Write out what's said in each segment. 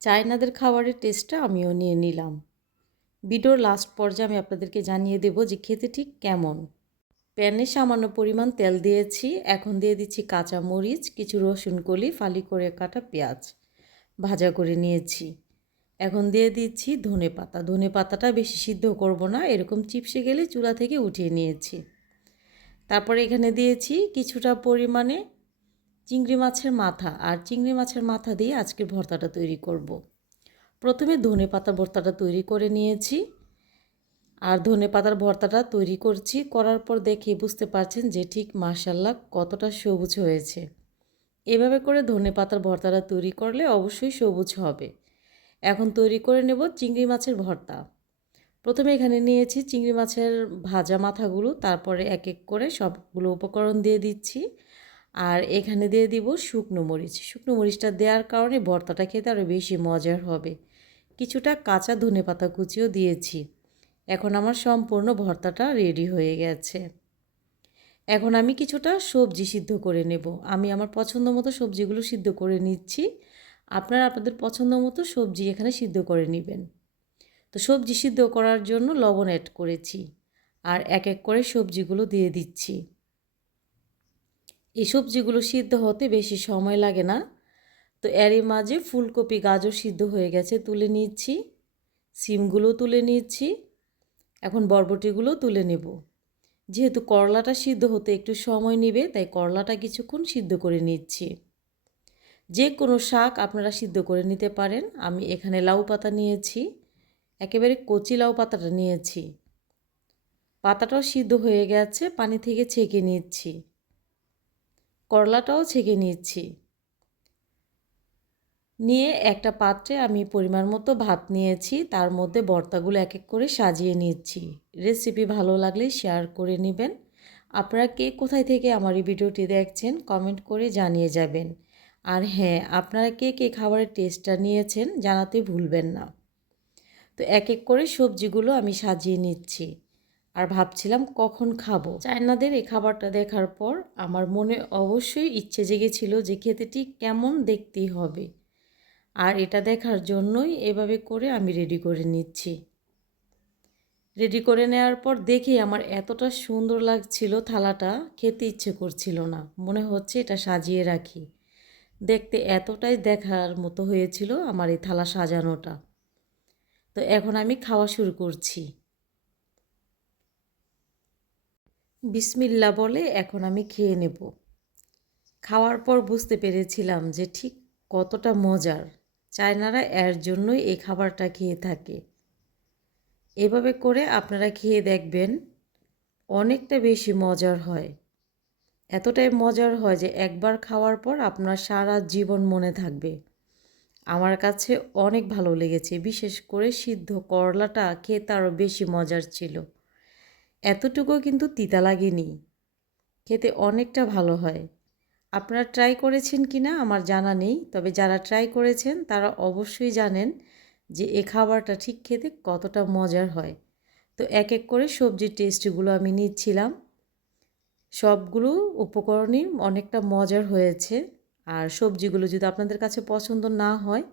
চায়নাদের খাবারের টেস্টটা আমিও নিয়ে নিলাম। ভিডিওর লাস্ট পর্যায়ে আমি আপনাদেরকে জানিয়ে দেব যে খেতে ঠিক কেমন। প্যানে সামান্য পরিমাণ তেল দিয়েছি, এখন দিয়ে দিচ্ছি কাঁচা মরিচ, কিছু রসুন কলি, ফালি করে কাটা পেঁয়াজ। ভাজা করে নিয়েছি। এখন দিয়ে দিচ্ছি ধনে পাতা। ধনে পাতাটা বেশি সিদ্ধ করব না, এরকম চিপসে গেলে চুলা থেকে উঠিয়ে নিয়েছি। তারপরে এখানে দিয়েছি কিছুটা পরিমাণে চিংড়ি মাছের মাথা আর চিংড়ি মাছের মাথা দিয়ে আজকের ভর্তাটা তৈরি করব। প্রথমে ধনে পাতার ভর্তাটা তৈরি করে নিয়েছি। আর ধনে পাতার ভর্তাটা তৈরি করছি, করার পর দেখে বুঝতে পারছেন যে ঠিক মার্শাল্লাহ কতটা সবুজ হয়েছে। এভাবে করে ধনে পাতার ভর্তাটা তৈরি করলে অবশ্যই সবুজ হবে। এখন তৈরি করে নেব চিংড়ি মাছের ভর্তা। প্রথমে এখানে নিয়েছি চিংড়ি মাছের ভাজা মাথাগুলো, তারপরে এক এক করে সবগুলো উপকরণ দিয়ে দিচ্ছি। আর এখানে দিয়ে দিব শুকনো মরিচ। শুকনো মরিচটা দেওয়ার কারণে ভর্তাটা খেতে আরও বেশি মজার হবে। কিছুটা কাঁচা ধনে পাতা কুচিও দিয়েছি। এখন আমার সম্পূর্ণ ভর্তাটা রেডি হয়ে গেছে। এখন আমি কিছুটা সবজি সিদ্ধ করে নেব। আমি আমার পছন্দ মতো সবজিগুলো সিদ্ধ করে নিচ্ছি। আপনারা আপনাদের পছন্দ মতো সবজি এখানে সিদ্ধ করে নেবেন। তো সবজি সিদ্ধ করার জন্য লবণ অ্যাড করেছি। আর এক এক করে সবজিগুলো দিয়ে দিচ্ছি। এই সবজিগুলো সিদ্ধ হতে বেশি সময় লাগে না। তো এরই মাঝে ফুলকপি, গাজর সিদ্ধ হয়ে গেছে, তুলে নিচ্ছি। সিমগুলো তুলে নিচ্ছি। এখন বরবটিগুলো তুলে নেব। যেহেতু করলাটা সিদ্ধ হতে একটু সময় নেবে, তাই করলাটা কিছুক্ষণ সিদ্ধ করে নিচ্ছি। যে কোনো শাক আপনারা সিদ্ধ করে নিতে পারেন। আমি এখানে লাউ পাতা নিয়েছি। একেবারে কচি লাউ পাতাটা নিয়েছি। পাতাটাও সিদ্ধ হয়ে গেছে, পানি থেকে ছেঁকে নিচ্ছি। করলাটাও ছেঁকে নিচ্ছি। নিয়ে একটা পাত্রে আমি পরিমাণ মতো ভাত নিয়েছি, তার মধ্যে ভর্তাগুলো এক এক করে সাজিয়ে নিচ্ছি। রেসিপি ভালো লাগলে শেয়ার করে নেবেন। আপনারা কে কোথায় থেকে আমার এই ভিডিওটি দেখছেন, কমেন্ট করে জানিয়ে যাবেন। আর হ্যাঁ আপনারা কে কে খাবারের টেস্টটা নিয়েছেন জানাতে ভুলবেন না। তো এক এক করে সবজিগুলো আমি সাজিয়ে নিচ্ছি। আর ভাবছিলাম কখন খাব। চায়নাদের এই খাবারটা দেখার পর আমার মনে অবশ্যই ইচ্ছে জেগেছিল যে খেতে ঠিক কেমন দেখতেই হবে। আর এটা দেখার জন্যই এভাবে করে আমি রেডি করে নিচ্ছি। রেডি করে নেওয়ার পর দেখে আমার এতটা সুন্দর লাগছিল থালাটা, খেতে ইচ্ছে করছিল না। মনে হচ্ছে এটা সাজিয়ে রাখি। দেখতে এতটাই দেখার মতো হয়েছিল আমার এই থালা সাজানোটা। তো এখন আমি খাওয়া শুরু করছি। বিসমিল্লা বলে এখন আমি খেয়ে নেব। খাওয়ার পর বুঝতে পেরেছিলাম যে ঠিক কতটা মজার, চায়নারা এর জন্যই এই খাবারটা খেয়ে থাকে। এভাবে করে আপনারা খেয়ে দেখবেন অনেকটা বেশি মজার হয়। এতটাই মজার হয় যে একবার খাওয়ার পর আপনার সারা জীবন মনে থাকবে। আমার কাছে অনেক ভালো লেগেছে, বিশেষ করে সিদ্ধ করলাটা খেতে আরও বেশি মজার ছিল। এতটুকু কিন্তু তিতা লাগেনি। খেতে অনেকটা ভালো হয়। আপনারা ট্রাই করেছেন কি না আমার জানা নেই, তবে যারা ট্রাই করেছেন তারা অবশ্যই জানেন যে এ খাবারটা ঠিক খেতে কতটা মজার হয়। তো এক এক করে সবজির টেস্টগুলো আমি নিচ্ছিলাম। সবগুলো উপকরণই অনেকটা মজার হয়েছে। আর সবজিগুলো যদি আপনাদের কাছে পছন্দ না হয়,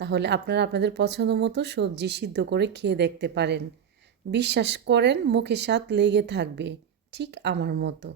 তাহলে আপনারা আপনাদের পছন্দ মতো সবজি সিদ্ধ করে খেয়ে দেখতে পারেন। বিশ্বাস করেন মুখে স্বাদ লেগে থাকবে ঠিক আমার মতো।